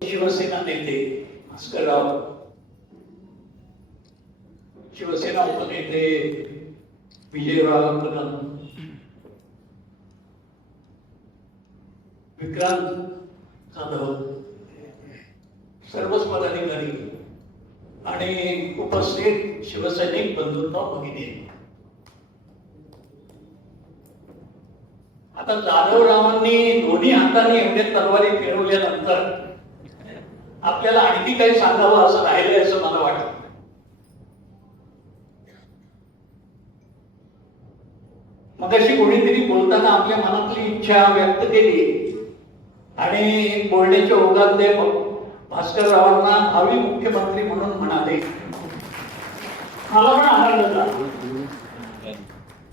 शिवसेना नेते भास्करराव, शिवसेना उपनेते विजयराव कदम, विक्रांत जाधव, सर्वच पदाधिकारी आणि उपस्थित शिवसैनिक बंधूंनो भगिनी, आता जाधवरावांनी दोन्ही हाताने एवढे तलवारी फिरवल्यानंतर आपल्याला आणखी काही सांगावं असं राहिलंय असं मला वाटतं. मगाशी कोणीतरी बोलताना आपल्या मनातली इच्छा व्यक्त केली आणि बोलण्याच्या ओघात ते भास्कररावांना भावी मुख्यमंत्री म्हणून म्हणाले. मला पण आनंद झाला.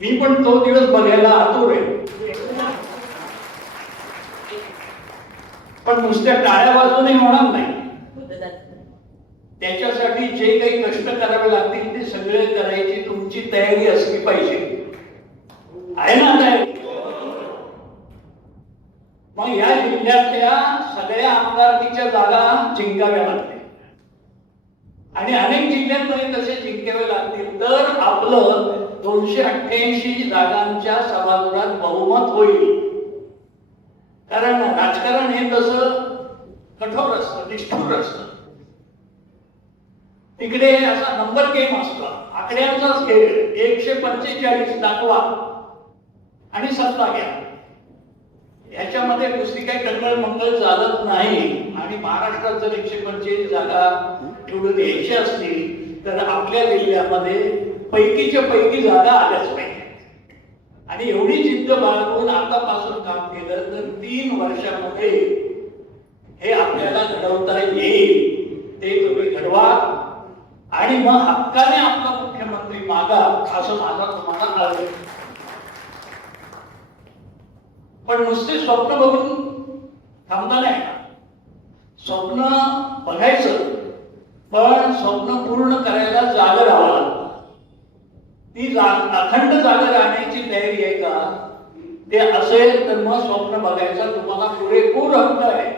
मी पण तो दिवस बघायला आतुर आहे. पण नुसत्या टाळ्या वाजवूनही होणार नाही. त्याच्यासाठी जे काही कष्ट करावे लागतील ते सगळे करायची तुमची तयारी असली पाहिजे. आहे ना तयारी? मग या जिल्ह्यातल्या सगळ्या आमदारकीच्या जागा जिंकाव्या लागतील आणि अनेक जिल्ह्यांमध्ये तसे जिंकावे लागतील तर आपलं 288 जागांच्या सभागृहात बहुमत होईल. कारण राजकारण हे तसं कठोर असतं, निष्ठुर असतं. तिकडे असा नंबर गेम असतो, आकड्यांचाच खेळ. 145 दाखवा आणि सत्ता घ्या. याच्यामध्ये दुसरी काही टंगळ मंगळ चालत नाही. आणि महाराष्ट्रात जर 145 जागा निवडून यायची असतील तर आपल्या जिल्ह्यामध्ये पैकीच्या पैकी जागा आल्याच पाहिजे. आणि एवढी जिद्द बाळगून आतापासून काम केलं तर 3 वर्षामध्ये हे आपल्याला घडवता येईल. ते तुम्ही घडवा आणि मग हक्काने आपला मुख्यमंत्री मागा असं माझा तुम्हाला कळलं. पण नुसते स्वप्न बघून थांबता नाही. स्वप्न बघायचं पण स्वप्न पूर्ण करायला जागा राहावं लागतं. ती अखंड जागा राहण्याची तयारी आहे का? ते असेल तर मग स्वप्न बघायचा तुम्हाला पुरेपूर हक्क आहे.